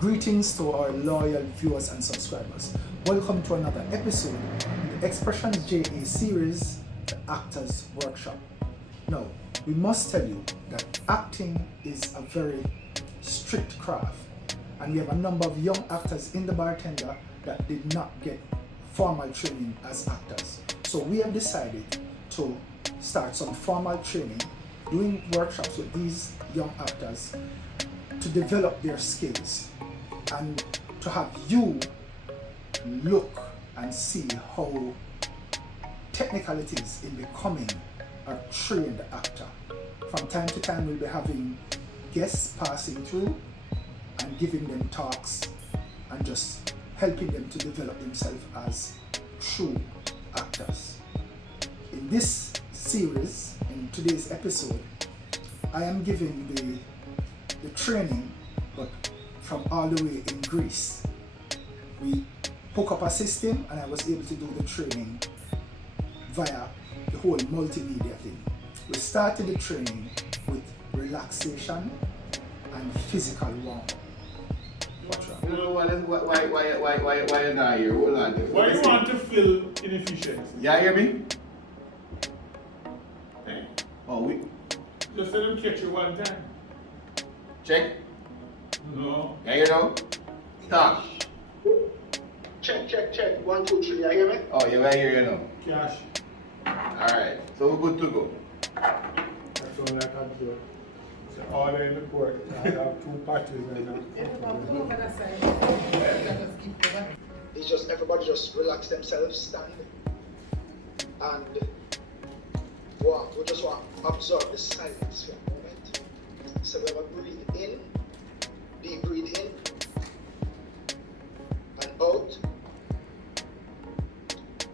Greetings to our loyal viewers and subscribers. Welcome to another episode in the Expressions JA series, The Actors Workshop. Now, we must tell you that acting is a very strict craft, and we have a number of young actors in the Bartender that did not get formal training as actors. So we have decided to start some formal training, doing workshops with these young actors to develop their skills and to have you look and see how technical it is in becoming a trained actor. From time to time we'll be having guests passing through and giving them talks and just helping them to develop themselves as true actors. In this series, in today's episode, I am giving the training, but from all the way in Greece. We hook up a system and I was able to do the training via the whole multimedia thing. We started the training with relaxation and physical warm-up. You know why you're not here? Hold on. Why you want to fill inefficiency? Yeah, hear me? Hey, Oh, we just let them catch you one time. check. No. Yeah, you know? Talk. Check. 1, 2, 3, you hear me? Oh, yeah, right here, you know. Cash. Alright, so we're good to go. That's all I can do. So order in the court. I have 2 patches right now. It's just everybody just relax themselves, stand, and we just want to absorb the silence for a moment. So we're going to breathe in, deep breathe in, and out.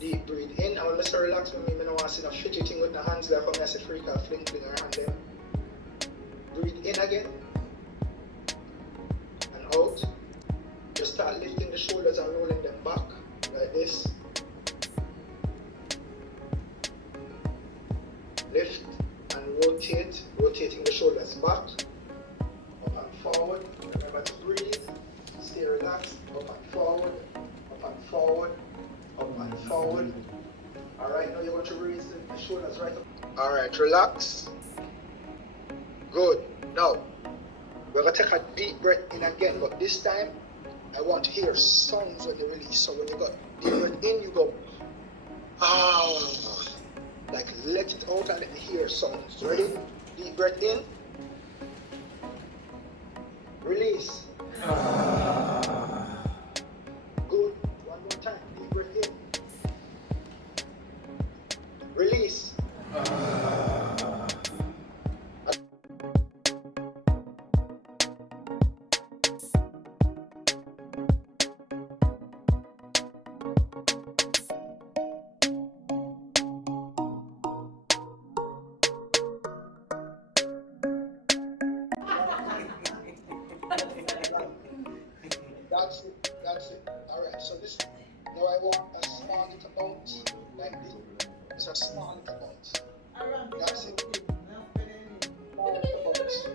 Deep breathe in. And when I say relax with me, I don't want to see no fidgeting with the hands like I say freak or fling around them. Breathe in again, and out. Just start lifting the shoulders and rolling them back, like this. Lift and rotate, rotating the shoulders back, up and forward. Remember to breathe, stay relaxed, up and forward, up and forward, up and forward. Alright, now you're going to raise the shoulders right up. Alright, relax. Good. Now, we're going to take a deep breath in again, but this time, I want to hear sounds when you release. So when you got deep breath in, you go, ah. Like let it out and let me hear sounds. Ready? Deep breath in. Release. Good. One more time. Deep breath in. Release. That's it. Alright, so this, now I want a small little bounce, like this. It's a small little bounce. That's it. Small little bounce.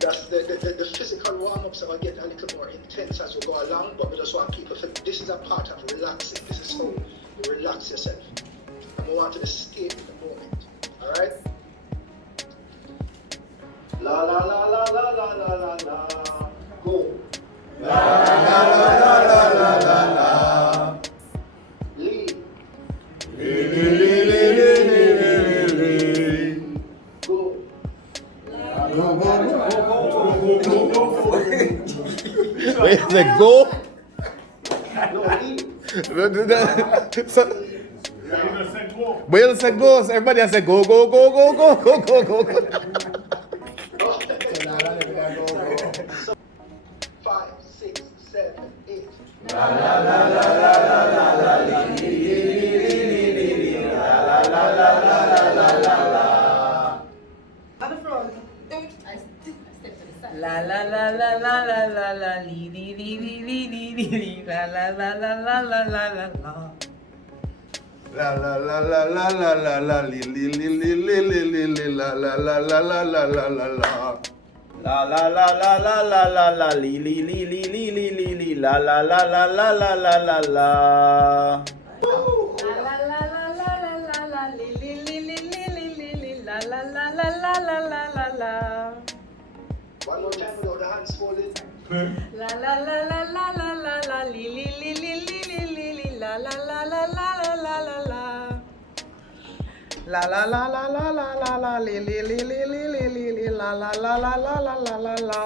That's the physical warm-ups are going to get a little more intense as we go along, but we just want people to, this is a part of relaxing. This is how you relax yourself. And we want to escape the moment. Alright? La la la la la la la la la. Go. La la la la la la la la. Lead. Go. Wait, is it go? No, lead. But you said go, so everybody has said go. 5, 6, 7, 8. La la la la la la la la la On the front. I step to the side. La la la la la la la la li li li li li li li li la la la la la la la la la. La la la la la la la la li li li li li li li li la la la la la la la la la. La la la la la la la la li li li li li li li li la la la la la la la la la. La la la la la la la li li li li li li li li la la la la la la la la la. One more time without the hands folded. La la la la la la la la li li li li li li li li la la la la la la la la la. La la la la la la la la li li li li li li li li la la la la la la la la la.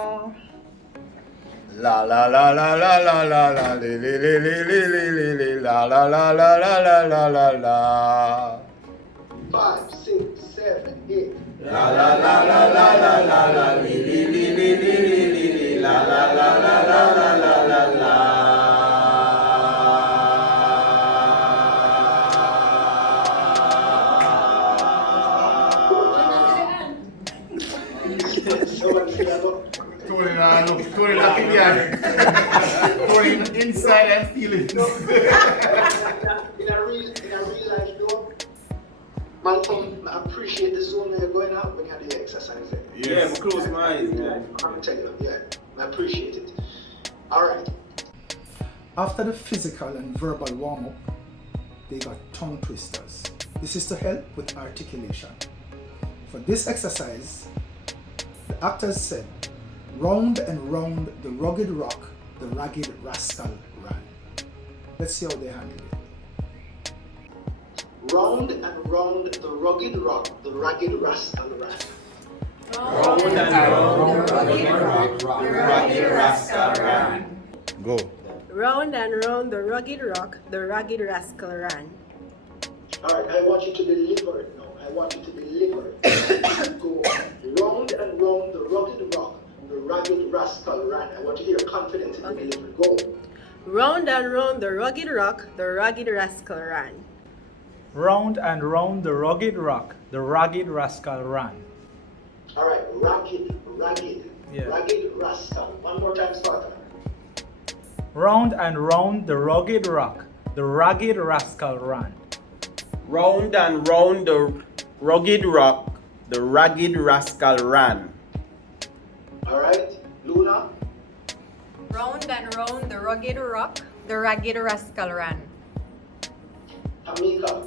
La la la la la la la la li li li li li li li li la la la la la la la la la. 5, 6, 7, 8. La la la la la la la la li li li li li li li li la la la la la la la la la. Someone say hello. Tony laughing here. Tony inside and feeling. In a real life though, Malcolm, I appreciate the zone where you're going out when you do your exercise. Yeah, I'm close my eyes, man. I'm telling you, yeah, I appreciate it. Alright. After the physical and verbal warm-up, they got tongue twisters. This is to help with articulation. For this exercise, the actors said, round and round the rugged rock, the ragged rascal ran. Let's see how they handle it. Round and round the rugged rock, the ragged rascal ran. Round and round the rugged rock, the ragged rascal ran. Go. Round and round the rugged rock, the ragged rascal ran. Alright, I want you to deliver it now. I want you to deliver it. Go round and round the rugged rock, the ragged rascal ran. I want you to hear confidence in the delivery. Go. Round and round the rugged rock, the ragged rascal ran. Round and round the rugged rock, the ragged rascal ran. Alright, ragged, Yeah. ragged rascal. One more time, Sparta. Round and round the rugged rock, the ragged rascal ran. Round and round the rugged rock, the ragged rascal ran. Alright, Luna. Round and round the rugged rock, the ragged rascal ran. Tamika.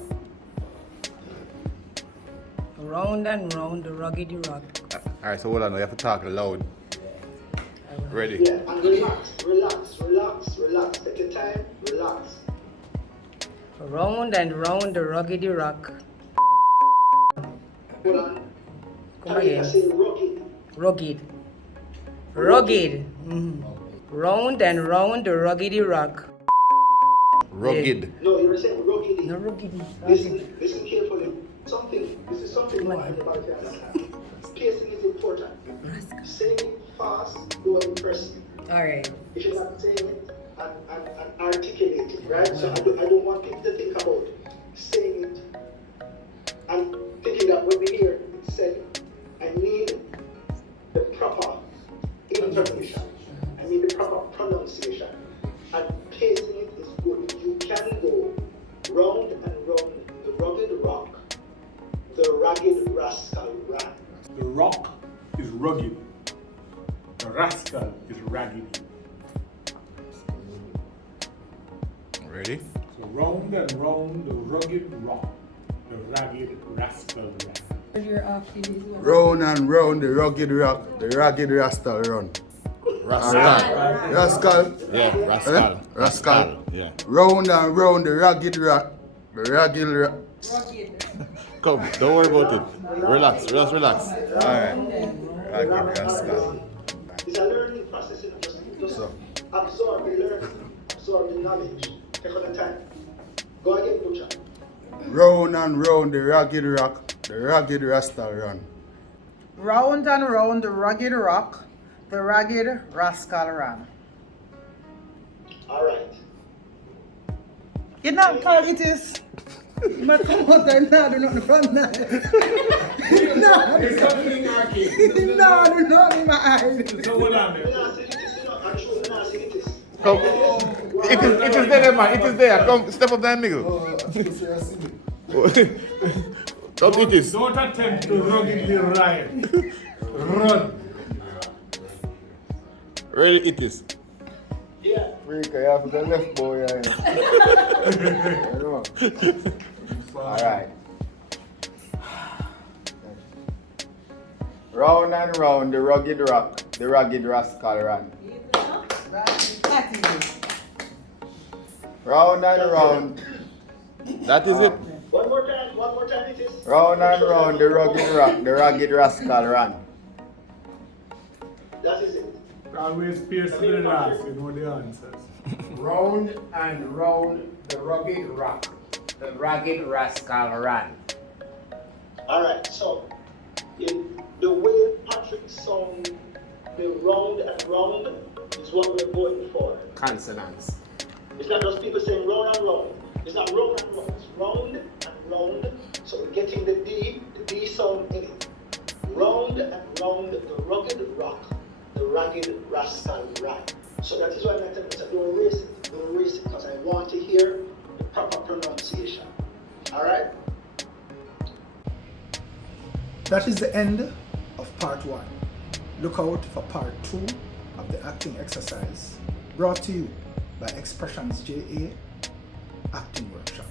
Round and round the rugged rock. Alright, so hold on, you have to talk loud. Ready? Yeah, and relax. Take your time, relax. Round and round the rugged rock. Hold on. Come Tamika again. say rugged. Rugged. Round and round the rugged rock. Rugged. No, you were saying rugged. No rugged. Listen carefully. This is something you want everybody to understand. Pacing is important. Saying it fast will impress you. Alright. If you're not saying it and articulate it, right? So I don't want people to think about saying it and thinking that when we hear it said, I need the proper intonation. I need the proper pronunciation. And pacing it is good. You can go round and round the rugged rock, the ragged rascal ran. The rock is rugged. The rascal is raggedy. Ready? So round and round the rugged rock, the ragged rascal ran. Round and round the rugged rock, the ragged rascal run. Rascal. Yeah, rascal. Rascal. Yeah. Round and round the ragged rock, the ragged rock. Come, don't worry about it. Relax. Alright. Ragged rascal. It's a learning process. Just absorb the learning, absorb the knowledge. Take on the time. Go again, Butcher. Round and round the ragged rock, the ragged rascal run. Round and round the rugged rock, the ragged rascal ran. All right. You know, Carl, it is. You might come out there now, do nothing from that. No, There's something arcade. no, do not in my eyes. So hold on We're there. not saying it is, I'm sure we're not saying it is. Come. It is there, man. It is there. Come, step up there, nigga. Come, it is. Don't attempt to ruggedly ride. Run. Really it is. Yeah. Freak, I have the left boy. You know. Alright. Round and round the rugged rock, the rugged rascal ran. That is it. Round and round. That is it. One more time it is. Round and round the rugged rock, the rugged rascal ran. That is it. Always pierce to the last, you know the answers. Round and round the rugged rock, the rugged rascal ran. Alright, so in the way Patrick sung the round and round is what we're going for. Consonants. It's not just people saying round and round. It's not round and round. It's round and round. So we're getting the D sound in it. Round and round the rugged rock, the rugged rascal ran. So that is why I'm telling you, don't erase it, because I want to hear the proper pronunciation. Alright? That is the end of part 1. Look out for part 2 of the acting exercise, brought to you by Expressions JA Acting Workshop.